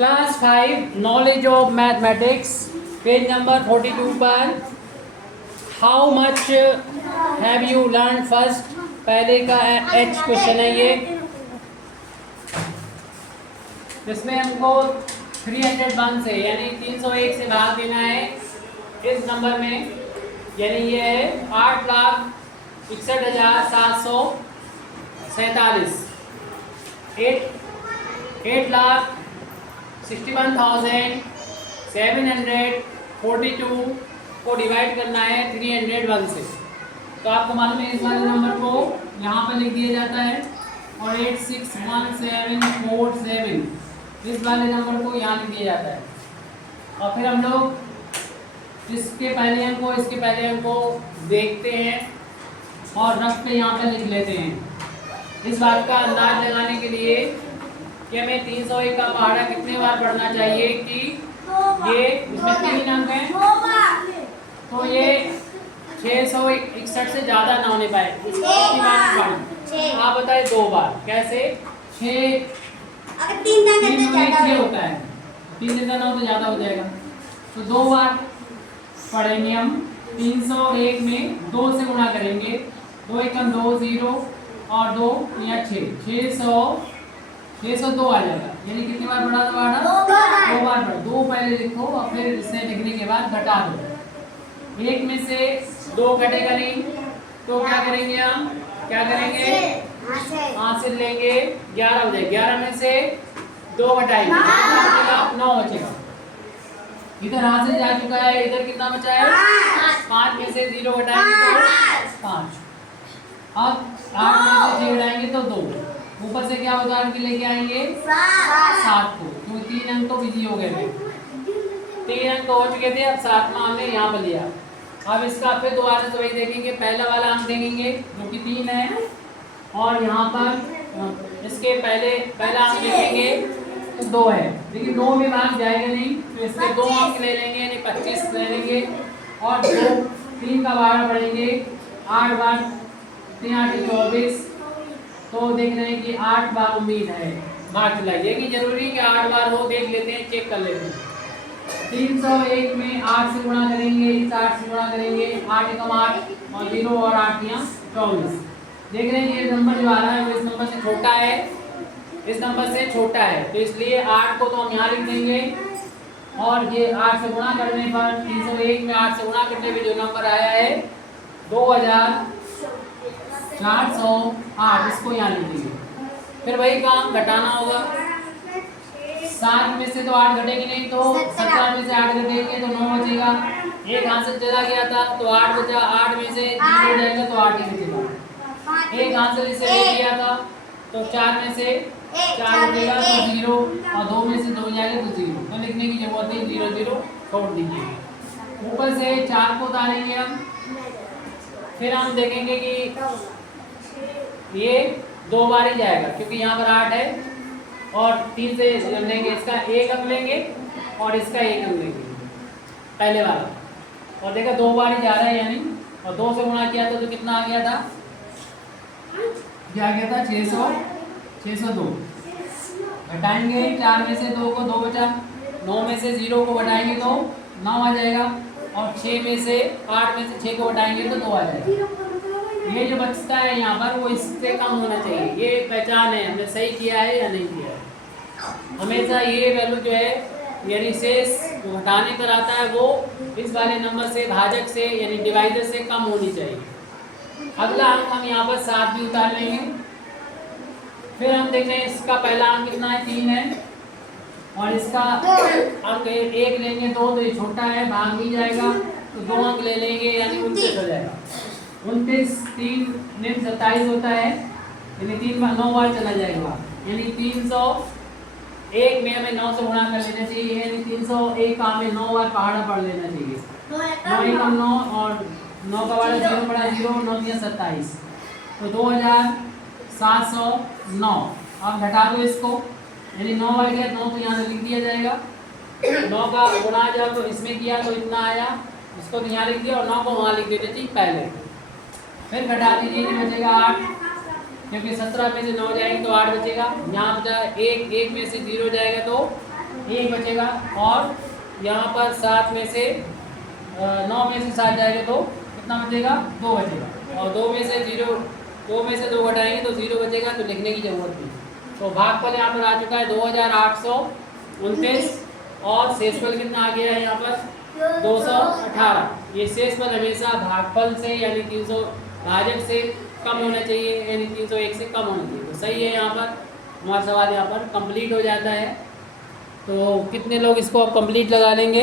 Class 5 knowledge of mathematics page number 42 पर how much have you learn first पहले का H question है ये, जिसमें हमको 301 से यानी 301 से भाग देना है इस नंबर में, यानी ये है 8,61,747 8,61,742 को डिवाइड करना है 301 से। तो आपको मालूम है इस वाले नंबर को यहाँ पर लिख दिया जाता है और 8,61,747 इस वाले नंबर को यहाँ लिख दिया जाता है। और फिर हम लोग इसके पहले अंक को इसके पहले अंक को देखते हैं और रफ पे यहाँ पर लिख लेते हैं। इस बात का अंदाज लगाने के लिए कि हमें 301 का पहाड़ा कितने बार पढ़ना चाहिए कि ये इसमें 3 अंक हैं, तो ये 661 से ज़्यादा ना होने पाए। कितनी बार पढ़ें? आप बताएं 2 बार। कैसे? 6 होता है, 3 दिन का 9 तो ज़्यादा हो जाएगा, तो 2 बार पढ़ेंगे हम। 301 में 2 से गुणा करेंगे, 2 एकम 2 0 और 2 या 602 आ जाएगा। यानी कितनी बार पढ़ा दोबारा? 2 बार पढ़ो। 2 पहले लिखो और फिर इसे लिखने के बाद घटा दो। 1 में से 2 घटेगा नहीं, तो क्या करेंगे हम? क्या करेंगे? हासिल लेंगे, 11 हो जाएगा। 11 में से 2 घटाएंगे, 9 बचेगा। इधर हासिल जा चुका है, इधर कितना बचा है? 5 में से 0 घटाएंगे तो 5। अब 8 में से 6 घटाएंगे तो 2। ऊपर से क्या उदाहरण के लेके आएंगे? 7 को, क्योंकि 3 अंक तो बिजी हो गए थे, 3 अंक हो चुके थे। अब 7वां हमने यहाँ पर लिया। अब इसका फिर दोबारा से वही देखेंगे, पहला वाला अंक देखेंगे जो कि 3 है, और यहाँ पर इसके पहला अंक लिखेंगे तो 2 है, लेकिन 2 में भाग जाएगा नहीं, तो इसके 2 अंक ले लेंगे यानी 25 ले लेंगे और 3 का बारह पढ़ेंगे। 8 बार 3 8 24, तो देख रहे हैं कि 8 बार उम्मीद है भाग चलाइए कि जरूरी कि 8 बार हो, देख लेते हैं, चेक कर लेते हैं। 301 में 8 से गुणा करेंगे, इस 8 से गुणा करेंगे, 8 एकम 8 और 0 और 8 यहाँ 24। देख रहे हैं ये नंबर जो आ रहा है वो इस नंबर से छोटा है, इस नंबर से छोटा है, तो इसलिए 8 को तो हम यहाँ लिख देंगे। और ये 8 से गुणा करने पर 301 में 8 से गुणा करने पे जो नंबर आया है 2408, इसको यहाँ लिख देंगे। फिर वही काम घटाना होगा। 7 में से तो 8 घटेंगे नहीं, तो 17 में से 8 घटेंगे तो 9 बचेगा। एक हासिल चला गया था तो 8 बचा, 8 में से 0 हो जाएगा तो 8 ही बचेगा। एक हासिल इसे ले लिया था तो 4 में से 4 बचेगा तो 0, और 2 में से 2 जाएगा तो 0, तो लिखने की जरूरत नहीं, 0 0 छोड़ दीजिए। ऊपर से 4 को उतारेंगे हम। फिर हम देखेंगे कि ये 2 बार ही जाएगा, क्योंकि यहाँ पर 8 है और 3 से लेंगे, इसका 1 अंक लेंगे और इसका 1 अंक लेंगे पहले वाला, और देखा 2 बार ही जा रहा है यानी, और 2 से गुणा किया तो कितना आ गया था? क्या आ गया था? 602। घटाएंगे 4 में से 2 को, 2 बचा। 9 में से 0 को घटाएंगे तो 9 आ जाएगा, और 6 में से 8 में से 6 को घटाएंगे तो 2 आ जाएगा। ये जो बचता है यहाँ पर वो इससे कम होना चाहिए। ये पहचान है, हमने सही किया है या नहीं किया है। हमेशा ये वैल्यू जो है यानी शेष जो घटाने पर आता है वो इस वाले नंबर से, भाजक से यानी डिवाइडर से कम होनी चाहिए। अगला अंक हम यहाँ पर 7 भी उतार लेंगे। फिर हम देख रहे हैं इसका पहला अंक कितना है? 3 है, और इसका अंक 1 लेंगे 2, तो ये छोटा है, भाग नहीं जाएगा, तो 2 अंक ले लेंगे यानी 29 हो जाएगा। 29 3 27 होता है, यानी 3 बार 9 बार चला जाएगा, यानी 301 में हमें 9 से गुणा कर लेना चाहिए, यानी 301 का हमें 9 बार पहाड़ा पढ़ लेना चाहिए। 9 एकम 9 और 9 का बारह 0 पड़ा 0, 9 या 27, तो 2709। अब घटा दो इसको, यानी 9 आ गया, 9 तो यहाँ से लिख दिया जाएगा। 9 का गुणा जब तो इसमें किया तो इतना आया, इसको तो यहाँ लिख दिया और 9 को वहाँ लिख देते थे पहले। फिर घटा दीजिए, बचेगा 8, क्योंकि 17 में से 9 जाएंगे तो 8 बचेगा। यहाँ बचा 1 में से 0 जाएगा तो 1 बचेगा। और यहाँ पर 7 में से 9 में से 7 जाएगा तो कितना बचेगा? 2 बचेगा। और 2 में से 2 घटाएंगे तो 0 बचेगा, तो लिखने की जरूरत नहीं। तो भागफल यहाँ पर आ चुका है 2829 और शेषफल कितना आ गया है यहाँ पर? 218। ये शेषफल हमेशा भागफल से यानी 300 भाजक से कम होना चाहिए, यानी 301 से कम होना चाहिए। तो सही है, यहाँ पर हमारा सवाल यहाँ पर कंप्लीट हो जाता है। तो कितने लोग इसको अब कंप्लीट लगा लेंगे?